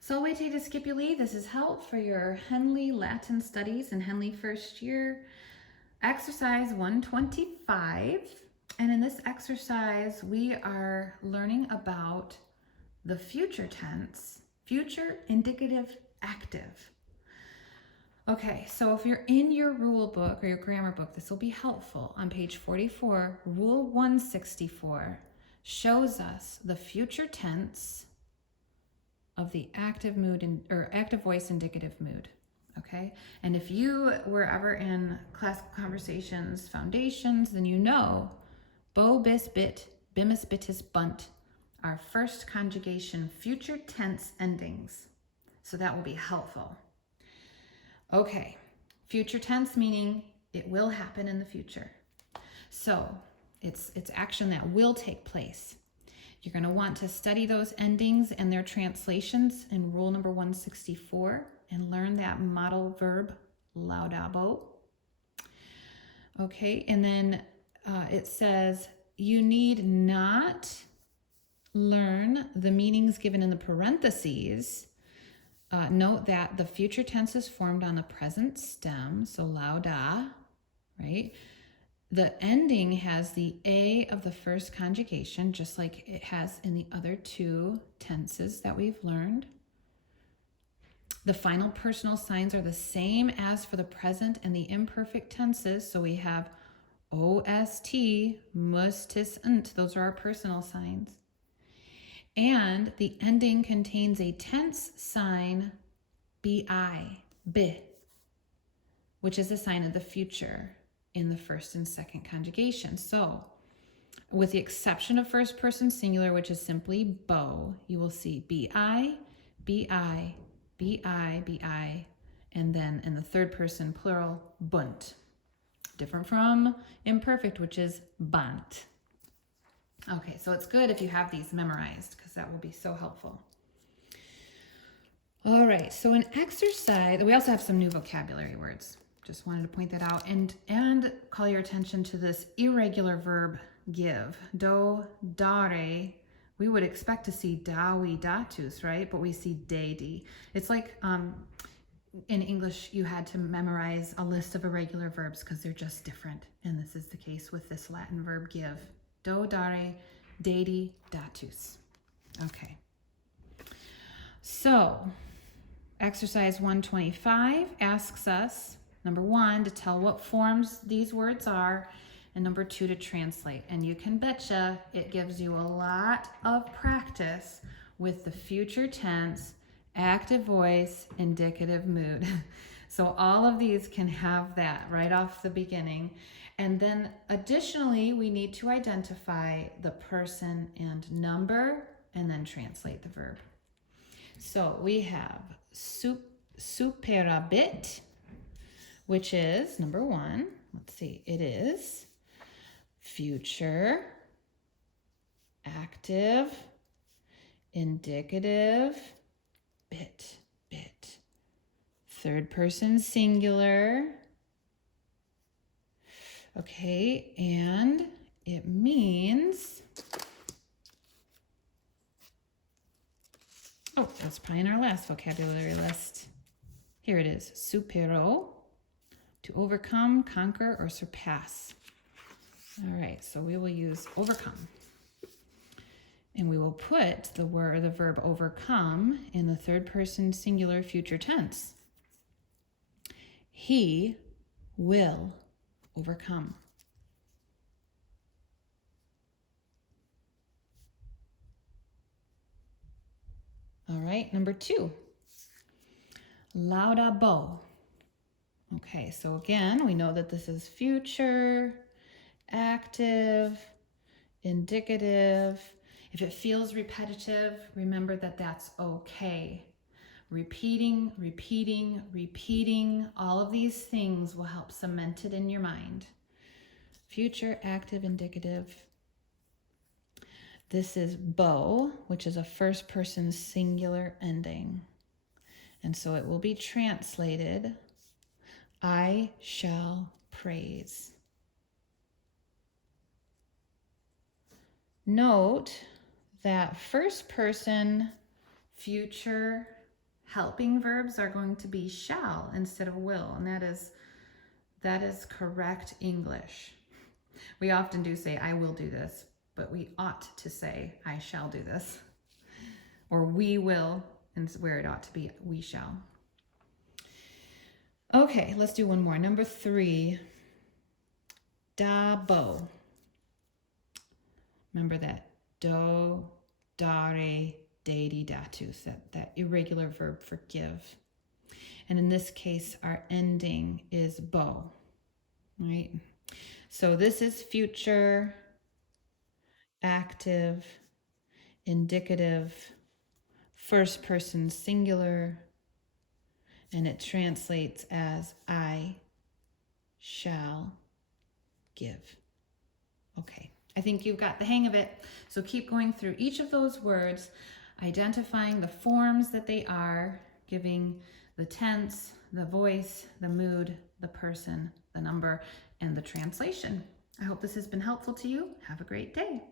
Solve to Scipuli. This is help for your Henle Latin Studies and Henle first year. Exercise 125. And in this exercise, we are learning about the future tense, future indicative active. Okay, so if you're in your rule book or your grammar book, this will be helpful. On page 44, Rule 164 shows us the future tense of the active mood or active voice indicative mood. Okay, and if you were ever in classical conversations foundations, then you know bo, bis, bit, bimus, bitus, bunt are first conjugation future tense endings. So that will be helpful. Okay, future tense meaning it will happen in the future. So it's action that will take place. You're going to want to study those endings and their translations in rule number 164 and learn that model verb laudabo. Okay, and then it says you need not learn the meanings given in the parentheses. Note that the future tense is formed on the present stem, so lauda, right? The ending has the A of the first conjugation, just like it has in the other two tenses that we've learned. The final personal signs are the same as for the present and the imperfect tenses. So we have OST, mus, tis, nt. Those are our personal signs. And the ending contains a tense sign, bi, bi, which is a sign of the future in the first and second conjugation. So with the exception of first person singular, which is simply bo, you will see bi, bi, bi, bi, and then in the third person plural, bunt. Different from imperfect, which is bant. Okay, so it's good if you have these memorized because that will be so helpful. All right, so in exercise, we also have some new vocabulary words. Just wanted to point that out and call your attention to this irregular verb give. Do, dare. We would expect to see dawi, datus, right? But we see dedi. It's like in English, you had to memorize a list of irregular verbs because they're just different. And this is the case with this Latin verb give. Do, dare, dedi, datus. Okay. So, exercise 125 asks us, number 1, to tell what forms these words are, and number 2, to translate. And you can betcha it gives you a lot of practice with the future tense, active voice, indicative mood. So all of these can have that right off the beginning. And then additionally, we need to identify the person and number and then translate the verb. So we have superabit, which is number 1. Let's see, it is future, active, indicative, bit. Third person singular. Okay, and it means, oh, that's probably in our last vocabulary list. Here it is, supero, to overcome, conquer, or surpass. All right, so we will use overcome. And we will put the verb overcome in the third person singular future tense. He will overcome. All right, number 2, laudabo. Okay, so again, we know that this is future, active, indicative. If it feels repetitive, remember that that's okay. Repeating, all of these things will help cement it in your mind. Future, active, indicative. This is bo, which is a first person singular ending. And so it will be translated, I shall praise. Note that first person future helping verbs are going to be shall instead of will, and that is correct English. We often do say, I will do this, but we ought to say, I shall do this. Or we will, and where it ought to be, we shall. Okay, let's do one more. Number 3, dabo. Remember that do, dare, deity, datus, that irregular verb for give. And in this case, our ending is bo, right? So this is future, active, indicative, first person singular, and it translates as I shall give. Okay, I think you've got the hang of it. So keep going through each of those words, identifying the forms that they are, giving the tense, the voice, the mood, the person, the number, and the translation. I hope this has been helpful to you. Have a great day.